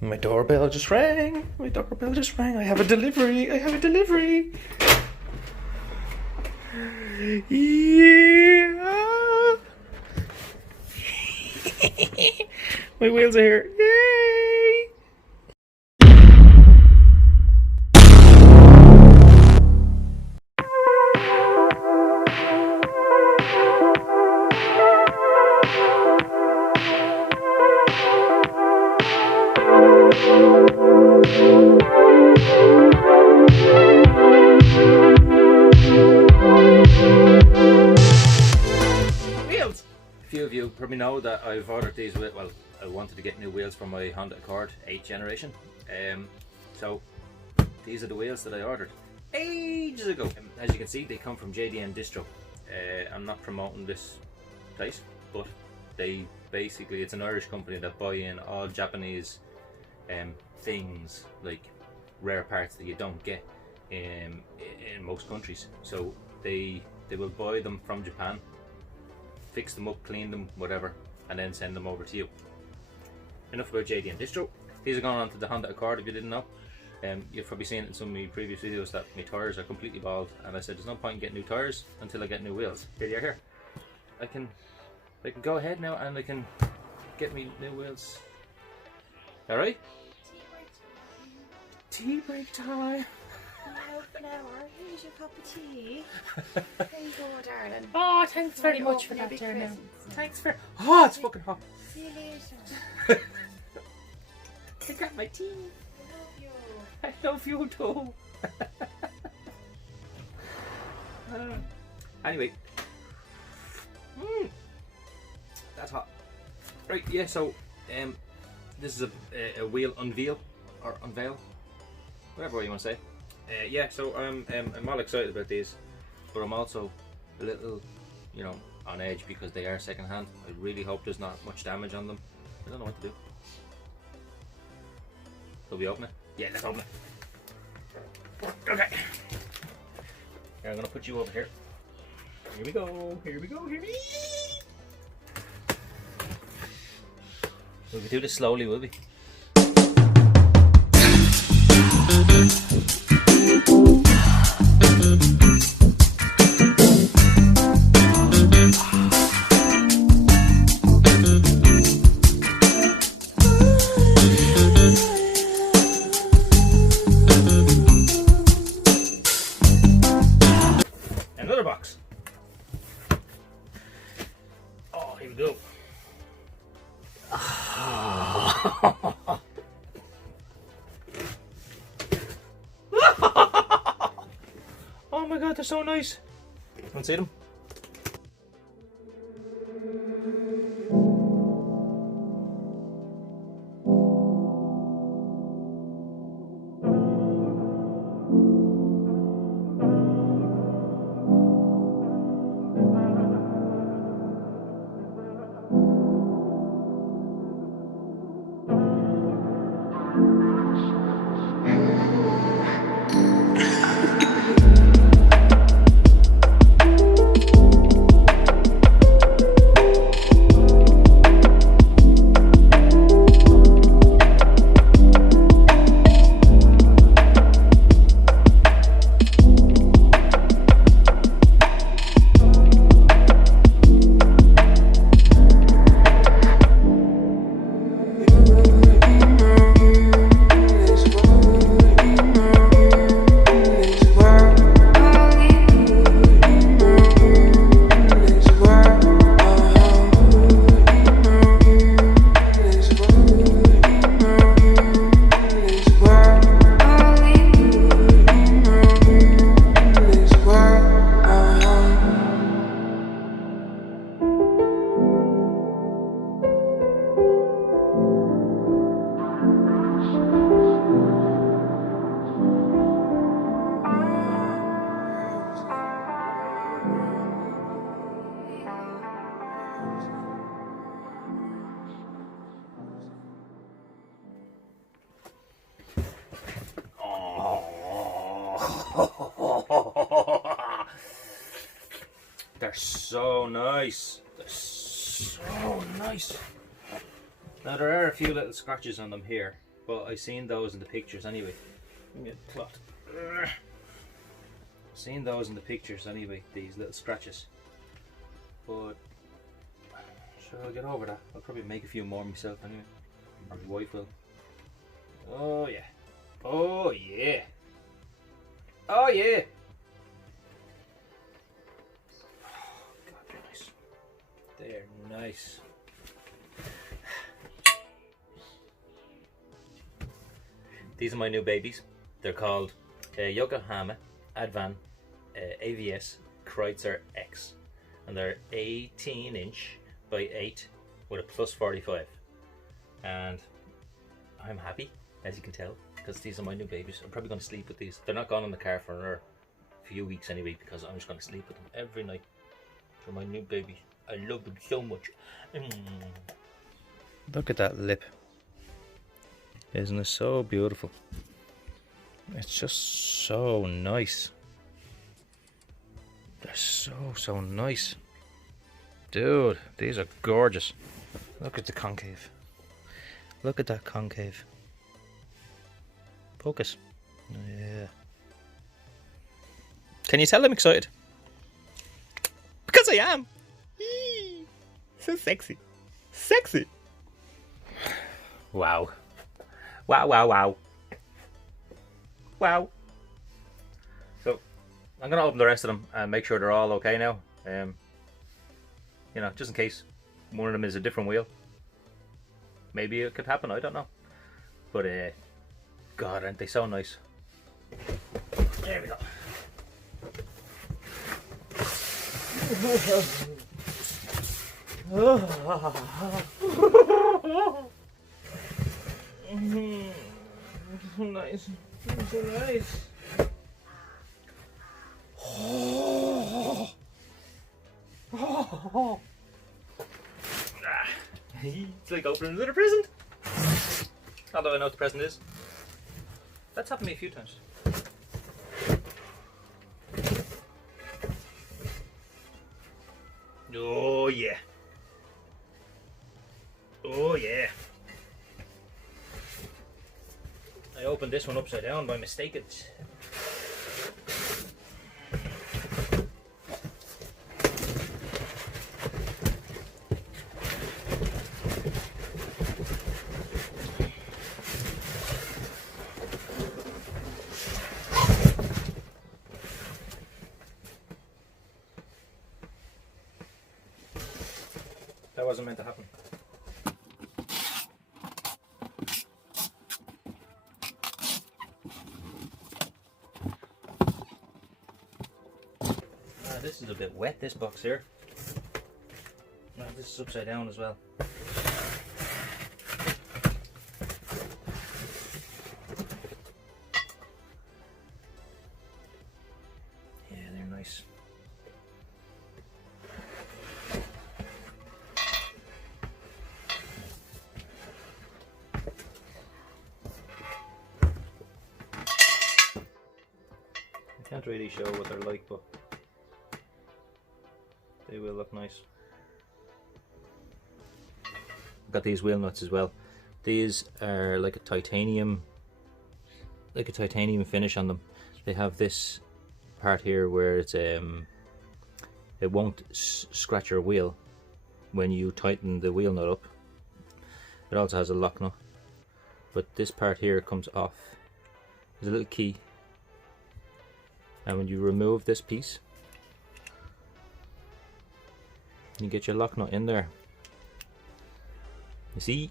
My doorbell just rang. My doorbell just rang. I have a delivery. I have a delivery. Yeah. My wheels are here. Yay! Wheels! A few of you probably know that I've ordered these with, well, I wanted to get new wheels for my Honda Accord 8th generation. So these are the wheels that I ordered ages ago. As you can see, they come from JDM Distro. I'm not promoting this place, but they basically, it's an Irish company that buy in all Japanese things, like rare parts that you don't get in most countries. So they will buy them from Japan, fix them up, clean them, whatever, and then send them over to you. Enough about JDM Distro. These are going on to the Honda Accord, if you didn't know. You've probably seen it in some of my previous videos that my tyres are completely bald, and I said there's no point in getting new tyres until I get new wheels. Here you are here. I can go ahead now and I can get me new wheels. Alright? Tea break time! Half an hour. Here's your cup of tea. There you go, darling. Oh, thanks very Wanna much for open your that, big darling. presents? Thanks for. Oh, it's fucking hot. See you later. I got my tea. I love you. I love you too. Anyway. That's hot. Right, yeah, so this is a wheel unveil or unveil, whatever way you want to say. Yeah, so I'm all excited about these, but I'm also a little, on edge because they are second hand. I really hope there's not much damage on them. I don't know what to do. Will we open it? Yeah, let's open it. Okay. Here, I'm gonna put you over here. Here we go. Here we go. Here we. We'll do this slowly, will we? Another box. Oh, here we go. Oh my god, they're so nice. Want to see them? They're so nice. They're so nice. Now there are a few little scratches on them here, but I seen those in the pictures anyway. Give me a cloth. Seen those in the pictures anyway, these little scratches. But sure, I'll get over that. I'll probably make a few more myself anyway. Or my wife will. Oh yeah. Oh yeah. Oh yeah. Oh God, they're nice. They're nice. These are my new babies. They're called Yokohama Advan AVS Kreutzer X, and they're 18" by 8 with a plus 45. And I'm happy, as you can tell, because these are my new babies. I'm probably going to sleep with these. They're not gone in the car for another few weeks anyway, because I'm just going to sleep with them every night. They're my new babies. I love them so much. Look at that lip. Isn't it so beautiful? It's just so nice. They're so nice. Dude, these are gorgeous. Look at the concave. Look at that concave. Focus. Yeah. Can you tell I'm excited? Because I am. So sexy. Sexy. Wow. Wow, wow, wow. Wow. So, I'm going to open the rest of them and make sure they're all okay now. You know, just in case one of them is a different wheel. Maybe it could happen, I don't know. But, God, aren't they so nice. There we go. Nice. So nice. It's like opening a little present. Although I know what the present is. That's happened to me a few times. Oh yeah. Oh yeah. I opened this one upside down by mistake. That wasn't meant to happen. This is a bit wet, this box here. This is upside down as well. Yeah, they're nice. I can't really show what they're like, but they will look nice. Got these wheel nuts as well. These are like a titanium finish on them. They have this part here where it's it won't scratch your wheel when you tighten the wheel nut up. It also has a lock nut, but this part here comes off. There's a little key, and when you remove this piece, you get your lock nut in there. You see?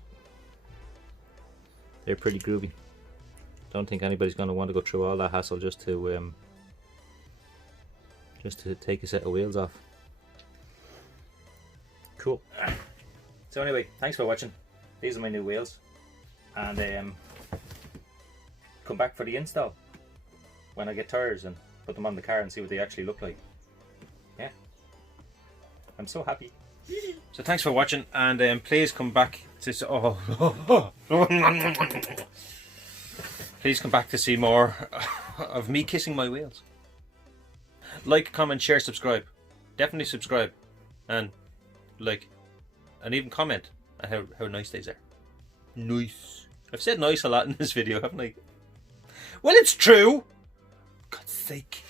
They're pretty groovy. Don't think anybody's going to want to go through all that hassle just to take a set of wheels off. Cool. So anyway, thanks for watching. These are my new wheels, and come back for the install when I get tires and put them on the car and see what they actually look like. Yeah. I'm so happy. So thanks for watching, and please come back to please come back to see more of me kissing my wheels. Like, comment, share, subscribe. Definitely subscribe, and like, and even comment on how nice these are. Nice. I've said nice a lot in this video, haven't I? Well, it's true. God's sake.